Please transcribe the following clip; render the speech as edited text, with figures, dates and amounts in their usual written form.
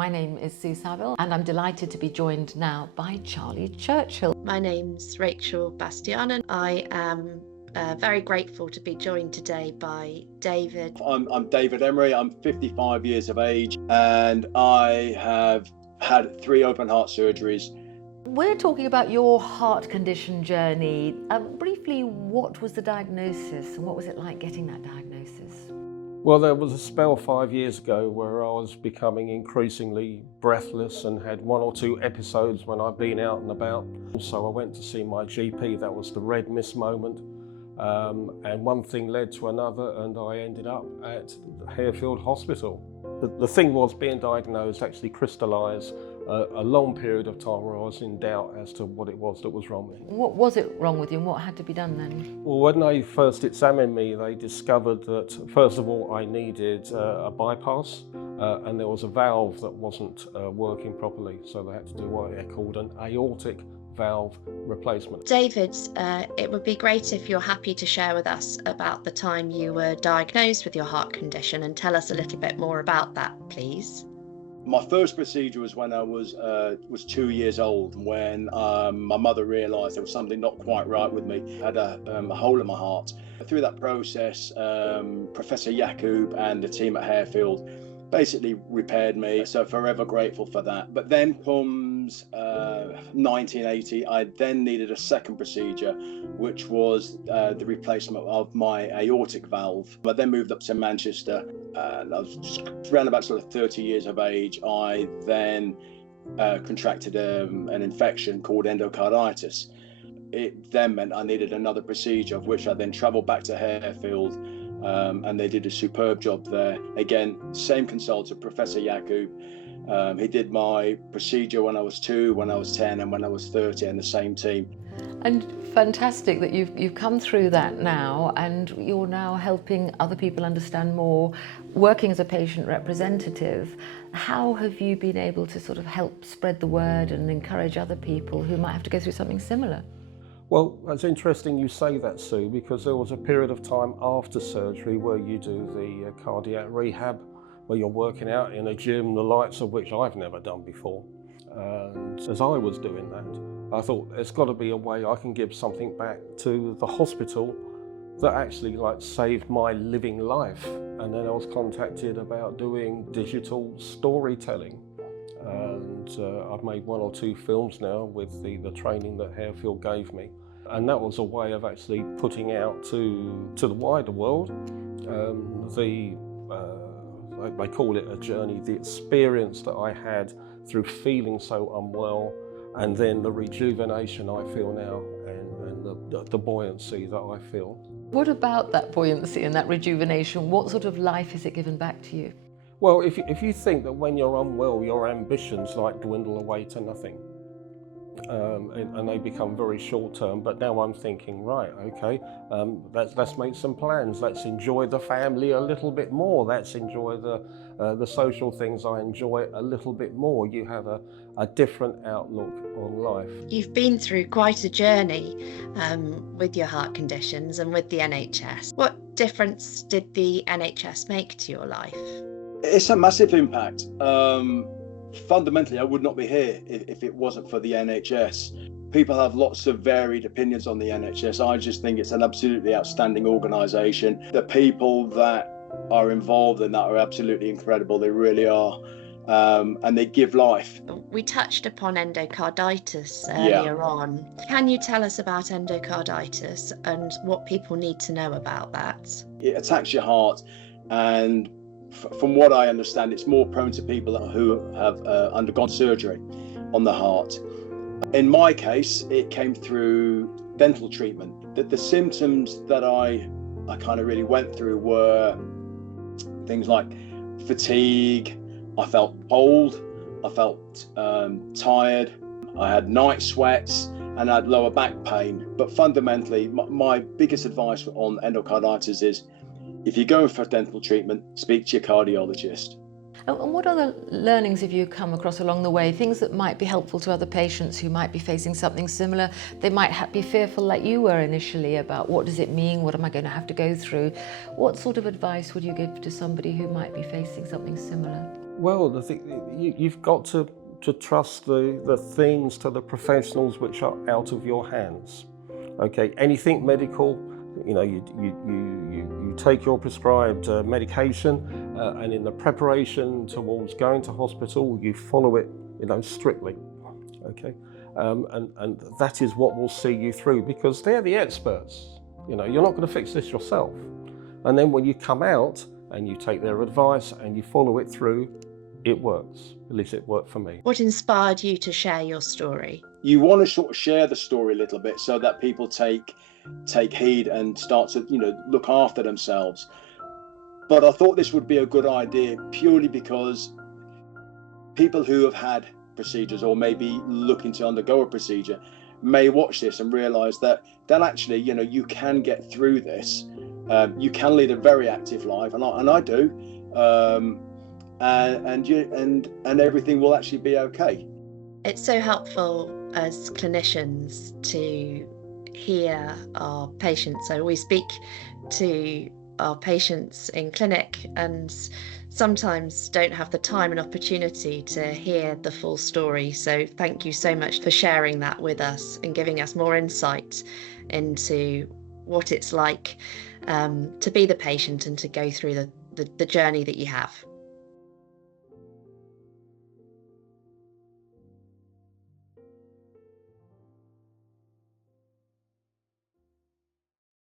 My name is Saville and I'm delighted to be joined now by Charlie Churchill. My name's Rachel Bastiaenen. I am very grateful to be joined today by David. I'm David Emery. I'm 55 years of age and I have had 3 open heart surgeries. We're talking about your heart condition journey. Briefly, what was the diagnosis and what was it like getting that diagnosis? Well, there was a spell 5 years ago where I was becoming increasingly breathless and had 1 or 2 episodes when I'd been out and about. So I went to see my GP. That was the red mist moment. And one thing led to another and I ended up at Harefield Hospital. The thing was, being diagnosed actually crystallised a long period of time where I was in doubt as to what it was that was wrong with me. What was it wrong with you and what had to be done then? Well, when they first examined me, they discovered that, first of all, I needed a bypass and there was a valve that wasn't working properly, so they had to do what they called an aortic valve replacement. David, it would be great if you're happy to share with us about the time you were diagnosed with your heart condition and tell us a little bit more about that, please. My first procedure was when I was 2 years old, when my mother realised there was something not quite right with me. I had a hole in my heart. Through that process, Professor Yakub and the team at Harefield basically repaired me, so forever grateful for that. But then comes 1980, I then needed a second procedure, which was the replacement of my aortic valve. I then moved up to Manchester, and I was just around about sort of 30 years of age. I then contracted an infection called endocarditis. It then meant I needed another procedure, of which I then travelled back to Harefield, and they did a superb job there. Again, same consultant, Professor Yakub. He did my procedure when I was 2, when I was 10 and when I was 30, and the same team. And fantastic that you've come through that now and you're now helping other people understand more, working as a patient representative. How have you been able to sort of help spread the word and encourage other people who might have to go through something similar? Well, it's interesting you say that, Sue, because there was a period of time after surgery where you do the cardiac rehab, where you're working out in a gym, the likes of which I've never done before. And as I was doing that, I thought there's got to be a way I can give something back to the hospital that actually saved my living life. And then I was contacted about doing digital storytelling. And I've made 1 or 2 films now with the training that Harefield gave me. And that was a way of actually putting out to the wider world they call it a journey, the experience that I had through feeling so unwell, and then the rejuvenation I feel now and the buoyancy that I feel. What about that buoyancy and that rejuvenation? What sort of life has it given back to you? Well, if you think that when you're unwell, your ambitions dwindle away to nothing, and they become very short term. But now I'm thinking, right, okay, let's make some plans. Let's enjoy the family a little bit more. Let's enjoy the social things I enjoy a little bit more. You have a different outlook on life. You've been through quite a journey with your heart conditions and with the NHS. What difference did the NHS make to your life? It's a massive impact. Fundamentally, I would not be here if it wasn't for the NHS. People have lots of varied opinions on the NHS. I just think it's an absolutely outstanding organisation. The people that are involved in that are absolutely incredible. They really are. And they give life. We touched upon endocarditis earlier on. Can you tell us about endocarditis and what people need to know about that? It attacks your heart, and from what I understand, it's more prone to people who have undergone surgery on the heart. In my case, it came through dental treatment. The symptoms that I kind of really went through were things like fatigue. I felt cold, I felt tired, I had night sweats, and I had lower back pain. But fundamentally, my biggest advice on endocarditis is, if you're going for dental treatment, speak to your cardiologist. And what other learnings have you come across along the way? Things that might be helpful to other patients who might be facing something similar. They might be fearful like you were initially about what does it mean? What am I going to have to go through? What sort of advice would you give to somebody who might be facing something similar? Well, you've got to trust the things to the professionals which are out of your hands. Okay, anything medical, you take your prescribed medication, and in the preparation towards going to hospital, you follow it, strictly. Okay, and that is what will see you through, because they're the experts. You're not going to fix this yourself. And then when you come out and you take their advice and you follow it through, it works. At least it worked for me. What inspired you to share your story? You want to sort of share the story a little bit so that people take heed and start to, look after themselves. But I thought this would be a good idea purely because people who have had procedures or maybe looking to undergo a procedure may watch this and realise that actually, you can get through this. You can lead a very active life, and I do, and everything will actually be okay. It's so helpful as clinicians to hear our patients. So we speak to our patients in clinic and sometimes don't have the time and opportunity to hear the full story. So thank you so much for sharing that with us and giving us more insight into what it's like to be the patient and to go through the journey that you have.